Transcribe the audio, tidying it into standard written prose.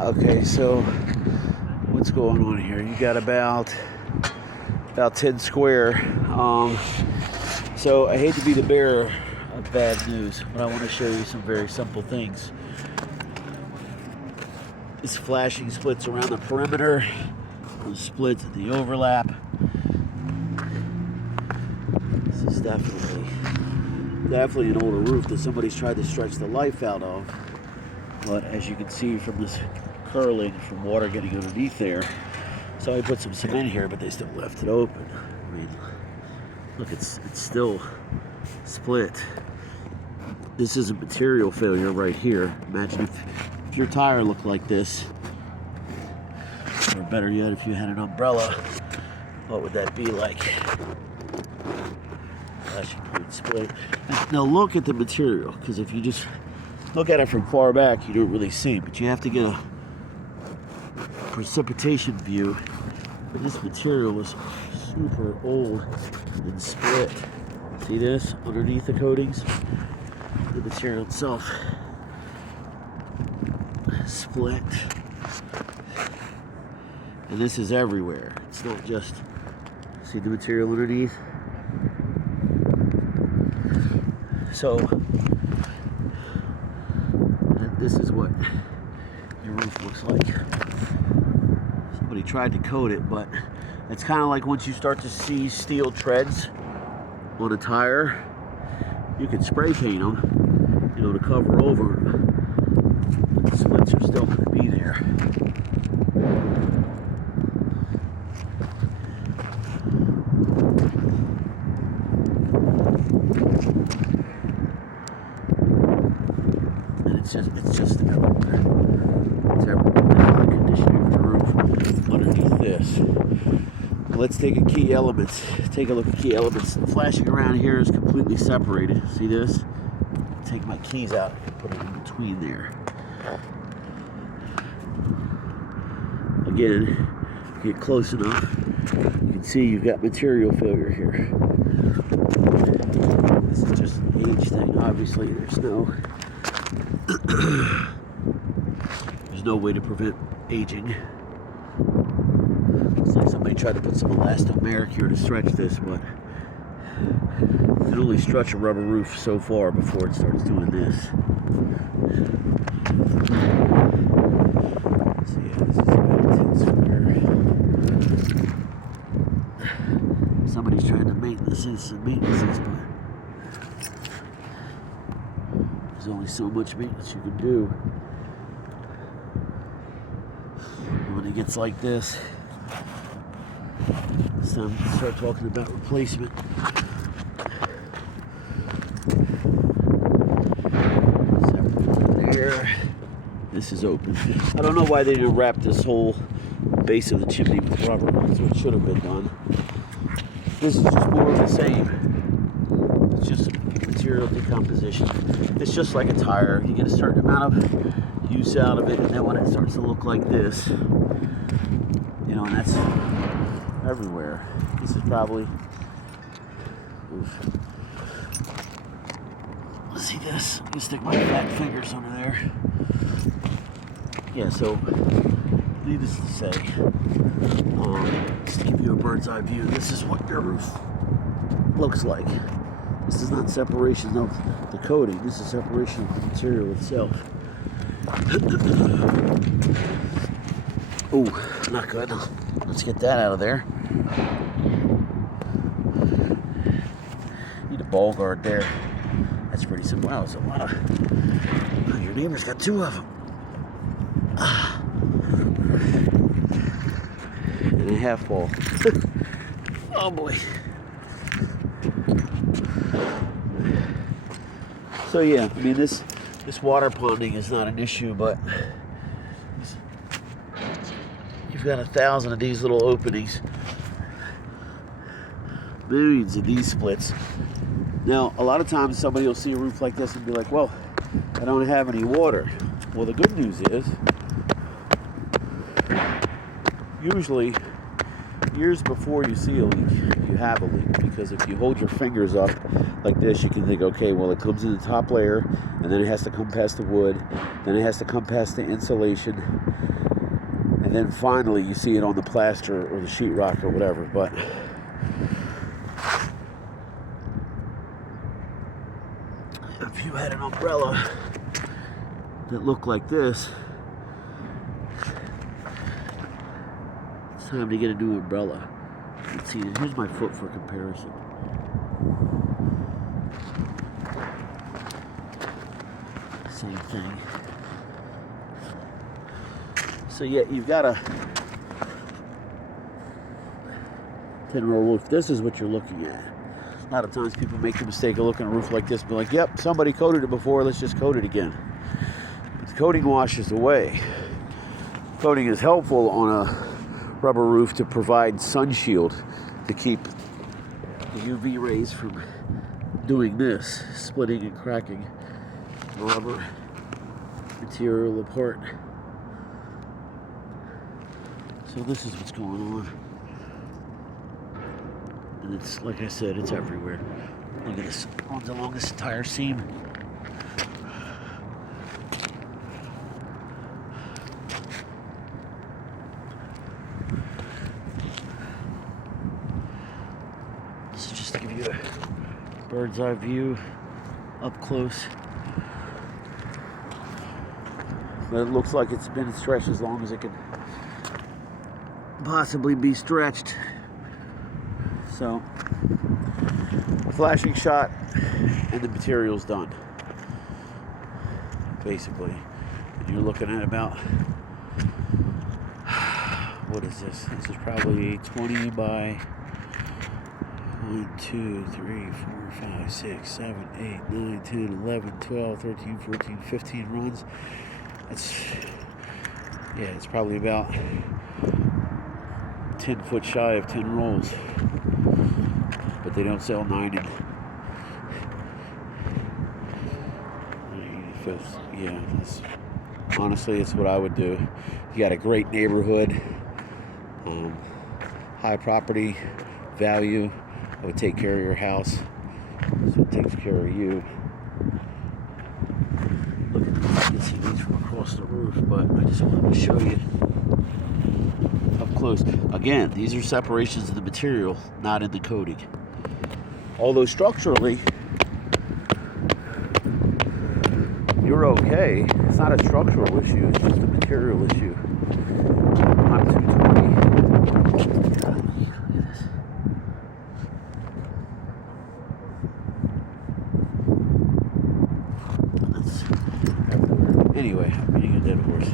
Okay, so what's going on here? You got about 10 square. So I hate to be the bearer of bad news, but I want to show you some very simple things. This flashing splits around the perimeter, those splits at the overlap. This is definitely an older roof that somebody's tried to stretch the life out of. But as you can see from this curling from water getting underneath there, somebody put some cement here, but they still left it open. I mean, look, it's still split. This is a material failure right here. Imagine if your tire looked like this, or better yet, if you had an umbrella, what would that be like? Flashing point split. Now look at the material, because if you just look at it from far back, you don't really see, but you have to get a precipitation view. And this material is super old and split. See this underneath the coatings? The material itself split. And this is everywhere. It's not just, see the material underneath? So this is what your roof looks like. Somebody tried to coat it, but it's kind of like once you start to see steel treads on a tire, you can spray paint them, to cover over them. The splits are still going to be there. It's just everywhere. It's everywhere. There's the conditioning of the roof underneath this. Let's take a key elements. Take a look at key elements. The flashing around here is completely separated. See this? Take my keys out and put it in between there. Again, get close enough. You can see you've got material failure here. This is just an age thing. Obviously, there's no way to prevent aging. It's like somebody tried to put some elastomeric here to stretch this, but you can only stretch a rubber roof so far before it starts doing this. So yeah, this is about 10 square. Somebody's trying to maintenance this, but there's only so much maintenance you can do. When it gets like this, it's time to start talking about replacement. There. This is open. I don't know why they didn't wrap this whole base of the chimney with rubber. That's what should have been done. This is just more of the same. It's just material decomposition. It's just like a tire. You get a certain amount of use out of it, and then when it starts to look like this, and that's everywhere. This is probably, let's see this. I can stick my fat fingers under there. Yeah, so needless to say, just to give you a bird's eye view, this is what your roof looks like. This is not separation of the coating, this is separation of the material itself. Oh, not good. Let's get that out of there. Need a ball guard there. That's pretty simple. Wow, it's a lot of... Your neighbor's got two of them. And a half ball. Oh boy. So yeah, I mean this water ponding is not an issue, but you've got 1,000 of these little openings, millions of these splits. Now, a lot of times somebody will see a roof like this and be like, well, I don't have any water. Well, the good news is, usually, years before you see a leak, you have a leak, because if you hold your fingers up like this, you can think, okay, well, it comes in the top layer, and then it has to come past the wood, then it has to come past the insulation, And then finally you see it on the plaster or the sheetrock or whatever. But if you had an umbrella that looked like this, it's time to get a new umbrella. Let's see, here's my foot for comparison. Same thing. So yeah, you've got a 10-row roof. This is what you're looking at. A lot of times people make the mistake of looking at a roof like this and be like, yep, somebody coated it before, let's just coat it again. The coating washes away. Coating is helpful on a rubber roof to provide sun shield to keep the UV rays from doing this, splitting and cracking the rubber material apart. So this is what's going on. And it's, like I said, it's everywhere. Look at this, runs along this entire seam. This is just to give you a bird's eye view up close. But it looks like it's been stretched as long as it could possibly be stretched. So, flashing shot and the material's done. Basically. And you're looking at about, what is this? This is probably 20 by 1, 2, 3, 4, 5, 6, 7, 8, 9, 10, 11, 12, 13, 14, 15 runs. That's, yeah, it's probably about 10 foot shy of 10 rolls. But they don't sell 9 and 85th. Yeah, honestly, it's what I would do. You got a great neighborhood, high property value. I would take care of your house, so it takes care of you. Look at this. You can see these from across the roof, but I just wanted to show you up close. Again, these are separations of the material, not in the coating. Although structurally, you're okay. It's not a structural issue, it's just a material issue. I'm 220. Look at this. Anyway, I'm beating a dead horse.